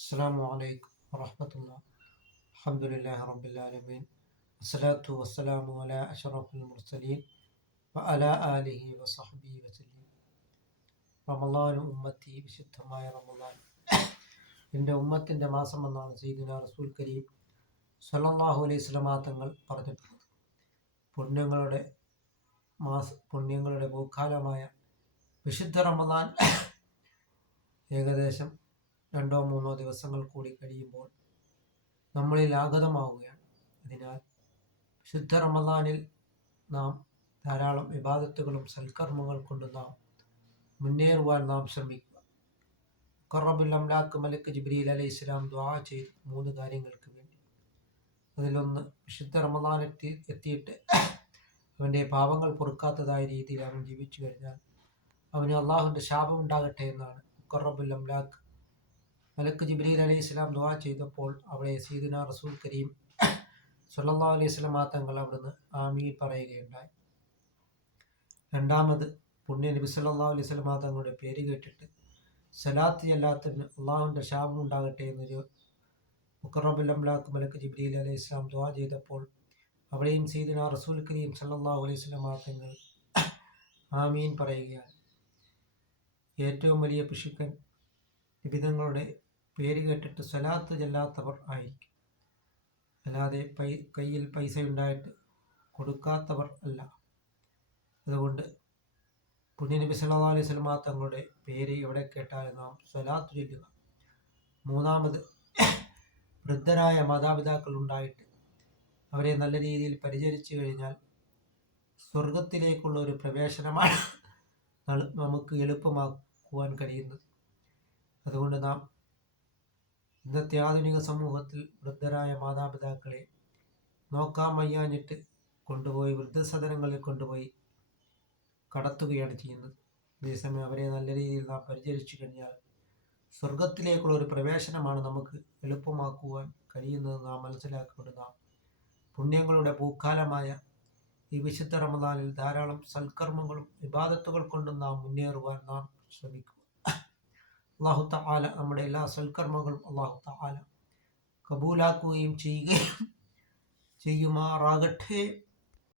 അസ്സലാമു അലൈക്കും വറഹ്മത്തുള്ളാഹി. അൽഹംദുലില്ലാഹി റബ്ബിൽ ആലമീൻ. വസ്സലാത്തു വസ്സലാമു അലാ അഷ്റഫിൽ മുർസലീൻ വഅലാ ആലിഹി വസഹ്ബിഹി വസല്ലം. റമളാനു ഉമ്മത്തി, വിശുദ്ധമായ റമളാൻ എൻ്റെ ഉമ്മത്തിൻ്റെ മാസമെന്നാണ് സയ്യിദുനാ റസൂൽ കരീം സ്വല്ലല്ലാഹു അലൈഹി വസല്ലമ തങ്ങൾ പറഞ്ഞിട്ടുള്ളത്. പുണ്യങ്ങളുടെ പൂക്കാലമായ വിശുദ്ധ റമളാൻ ഏകദേശം 2-3 ദിവസങ്ങൾ കൂടി കഴിയുമ്പോൾ നമ്മളിൽ ആഗതമാവുകയാണ്. അതിനാൽ വിശുദ്ധ റമളാനിൽ നാം ധാരാളം ഇബാദത്തുകളും സൽക്കർമ്മങ്ങൾ കൊണ്ട് നാം മുന്നേറുവാൻ നാം ശ്രമിക്കുക. മുഖറബുൽ അംലാക്ക് മലക്ക് ജിബ്രീൽ അലൈഹിസ്സലാം ദുആ ചെയ്തു 3 കാര്യങ്ങൾക്ക് വേണ്ടി. അതിലൊന്ന്, വിശുദ്ധ റമളാൻ എത്തിയിട്ട് അവൻ്റെ പാപങ്ങൾ പൊറുക്കാത്തതായ രീതിയിൽ അവൻ ജീവിച്ചു കഴിഞ്ഞാൽ അവന് അള്ളാഹുവിൻ്റെ ശാപം ഉണ്ടാകട്ടെ എന്നാണ് മുഖറബുൽ അംലാക്ക് മലക്ക് ജിബ്രീൽ അലൈഹിസ്സലാം ദുആ ചെയ്തപ്പോൾ അവിടെ സയ്യിദുനാ റസൂൽ കരീം സ്വല്ലല്ലാഹു അലൈഹി വസല്ലമ തങ്ങൾ അവിടുന്ന് ആമീൻ പറയുകയുണ്ടായി. രണ്ടാമത്, പുണ്യ നബി സല്ലല്ലാഹു അലൈഹി വസല്ലമ തങ്ങളുടെ പേര് കേട്ടിട്ട് സലാത്ത് ചെല്ലാത്തതിന് അള്ളാഹുവിൻ്റെ ശാപം ഉണ്ടാകട്ടെ എന്നൊരു മുഖറബുൽ അംലാക്ക് മലക്ക് ജിബ്രീൽ അലൈഹിസ്സലാം ദുആ ചെയ്തപ്പോൾ അവിടെയും സയ്യിദുനാ റസൂൽ കരീം സ്വല്ലല്ലാഹു അലൈഹി വസല്ലമ തങ്ങൾ ആമീൻ പറയുകയാണ്. ഏറ്റവും വലിയ പിശുക്കൻ വിവിധങ്ങളുടെ പേര് കേട്ടിട്ട് സ്വലാത്ത് ചെല്ലാത്തവർ ആയിരിക്കും, അല്ലാതെ കയ്യിൽ പൈസ ഉണ്ടായിട്ട് കൊടുക്കാത്തവർ അല്ല. അതുകൊണ്ട് പുണ്യനബി സല്ലല്ലാഹു അലൈഹി വസല്ലമ തങ്ങളുടെ പേര് എവിടെ കേട്ടാലും നാം സ്വലാത്ത് ചൊല്ലുക. മൂന്നാമത്, വൃദ്ധരായ മാതാപിതാക്കൾ ഉണ്ടായിട്ട് അവരെ നല്ല രീതിയിൽ പരിചരിച്ചു കഴിഞ്ഞാൽ സ്വർഗത്തിലേക്കുള്ള ഒരു പ്രവേശനമാണ് നമുക്ക് എളുപ്പമാക്കുവാൻ കഴിയുന്നത്. അതുകൊണ്ട് നാം ഇന്നത്തെ ആധുനിക സമൂഹത്തിൽ വൃദ്ധരായ മാതാപിതാക്കളെ നോക്കാൻ വയ്യാഞ്ഞിട്ട് കൊണ്ടുപോയി വൃദ്ധസദനങ്ങളിൽ കൊണ്ടുപോയി കടത്തുകയാണ് ചെയ്യുന്നത്. അതേസമയം അവരെ നല്ല രീതിയിൽ നാം പരിചരിച്ചു കഴിഞ്ഞാൽ സ്വർഗത്തിലേക്കുള്ള ഒരു പ്രവേശനമാണ് നമുക്ക് എളുപ്പമാക്കുവാൻ കഴിയുന്നത് നാം മനസ്സിലാക്കിക്കൊണ്ട് നാം പുണ്യങ്ങളുടെ പൂക്കാലമായ ഈ വിശുദ്ധ റമളാനിൽ ധാരാളം സൽക്കർമ്മങ്ങളും ഇബാദത്തുകൾ കൊണ്ടും നാം മുന്നേറുവാൻ നാം ശ്രമിക്കുക. അല്ലാഹു തആല നമ്മുടെ എല്ലാ സൽക്കർമ്മങ്ങളും അല്ലാഹു തആല കബൂലാക്കുകയും ചെയ്യുമാറാകട്ടെ.